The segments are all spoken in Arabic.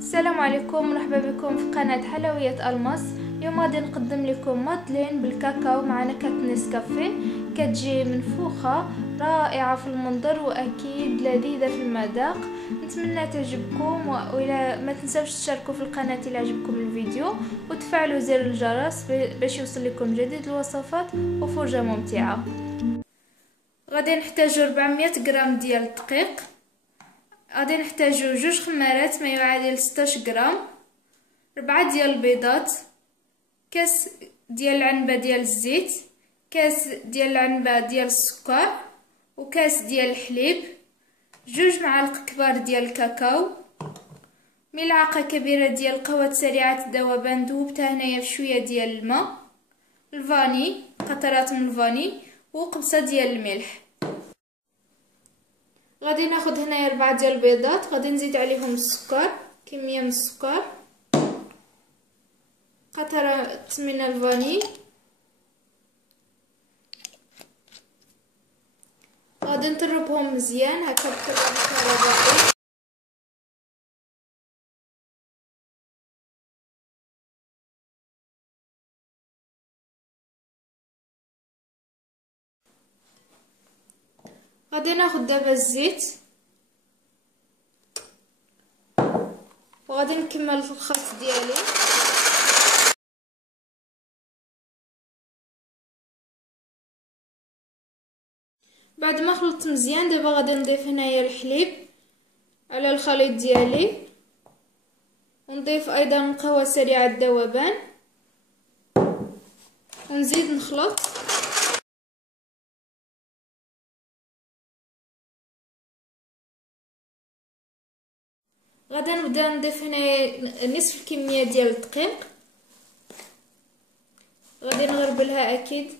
السلام عليكم، مرحبا بكم في قناة حلويات الماس. اليوم غادي نقدم لكم مادلين بالكاكاو مع نكهة نسكافيه. كتجي منفوخة رائعة في المنظر واكيد لذيذة في المذاق. نتمنى تعجبكم، وإلا ما تنسوش تشتركوا في القناة إلا عجبكم الفيديو وتفعلوا زر الجرس باش يوصل لكم جديد الوصفات وفرجة ممتعة. غادي نحتاجو 400 غرام ديال الدقيق، غادي نحتاجو 2 خمارات ما يعادل 16 غرام، 4 ديال البيضات، كاس ديال العنبه ديال الزيت، كاس ديال العنبه ديال السكر، وكاس ديال الحليب، 2 معالق كبار ديال الكاكاو، ملعقه كبيره ديال القهوه سريعه الذوبان ذوبتها هنايا في شويه ديال الماء، الفاني قطرات من الفاني، وقبصه ديال الملح. غادي ناخد هنايا 4 ديال البيضات، غادي نزيد عليهم السكر، كميه من السكر، قطرات من الفاني، غادي نطربهم مزيان هكا بطريقه كهربائيه. غادي ناخد دابا الزيت وغادي نكمل الخلط ديالي. بعد ما خلطت مزيان دابا غادي نضيف هنايا الحليب على الخليط ديالي، ونضيف ايضا قهوه سريعه الذوبان، ونزيد نخلط. غادي نبدا نضيف هنايا نصف الكميه ديال الدقيق، غادي نغربلها اكيد،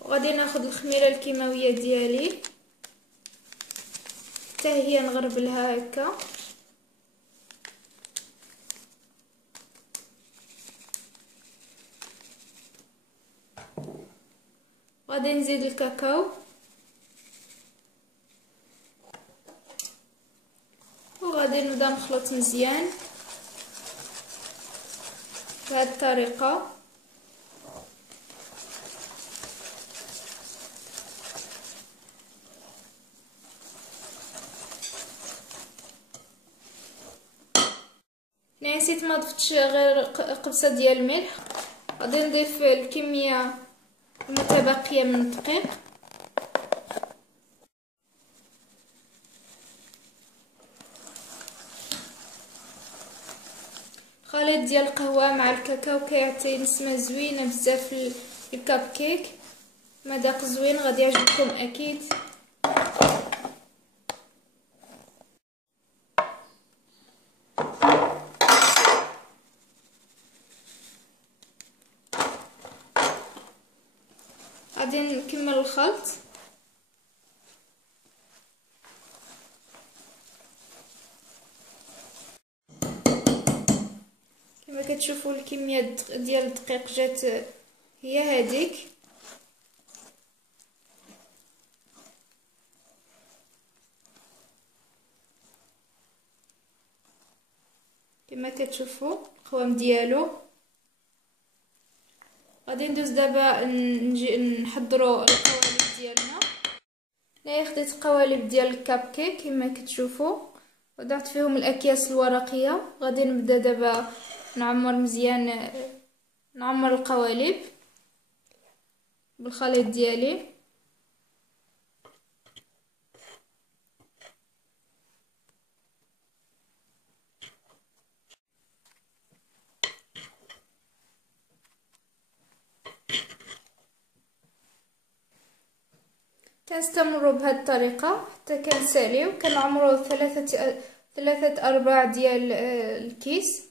وغادي ناخذ الخميره الكيماويه ديالي حتى هي نغربلها هكا، غادي نزيد الكاكاو وغادي نبدا نخلط مزيان بهذه الطريقه. نسيت ما ضفتش غير قبصه ديال الملح. غادي نضيف الكميه المتبقيه من الدقيق، خليط ديال القهوه مع الكاكاو كيعطي نسمه زوينه بزاف الكاب كيك، مذاق زوين غادي يعجبكم اكيد. غادي نكمل الخلط. كما كتشوفوا الكميه ديال الدقيق جات هي هذيك. كما كتشوفوا القوام ديالو. غادي ندوز دابا نجي نحضروا القوالب ديالنا. هنايا خديت قوالب ديال الكاب كيك كما كتشوفوا، وضعت فيهم الاكياس الورقيه. غادي نبدا دابا نعمر مزيان، نعمر القوالب بالخليط ديالي. كنستمروا بهذه الطريقه حتى كنساليو، كنعمروا ثلاثه ارباع ديال الكيس.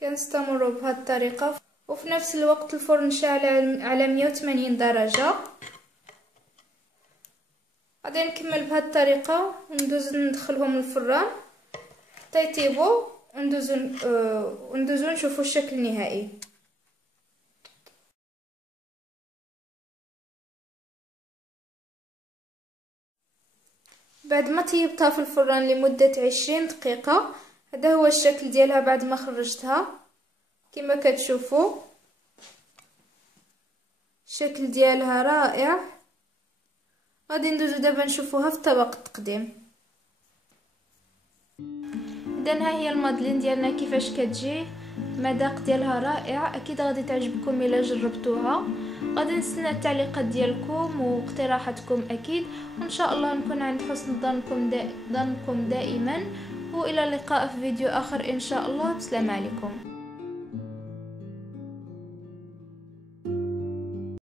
كنستمروا بهذه الطريقه، وفي نفس الوقت الفرن شاعل على 180 درجه. غادي نكمل بهذه الطريقه وندوز ندخلهم الفران حتى يطيبوا وندوزو نشوفو الشكل النهائي. بعد ما طيبتها في الفران لمدة 20 دقيقة، هذا هو الشكل ديالها بعد ما خرجتها. كما كتشوفوا الشكل ديالها رائع. غادي ندوزو دابا نشوفوها في طبق التقديم. اذا ها هي المادلين ديالنا كيفاش كتجي، المذاق ديالها رائع. اكيد غادي تعجبكم الا جربتوها. غادي نستنى التعليقات ديالكم واقتراحاتكم اكيد، وان شاء الله نكون عند حسن ظنكم دائما. والى اللقاء في فيديو اخر ان شاء الله. بسلام عليكم.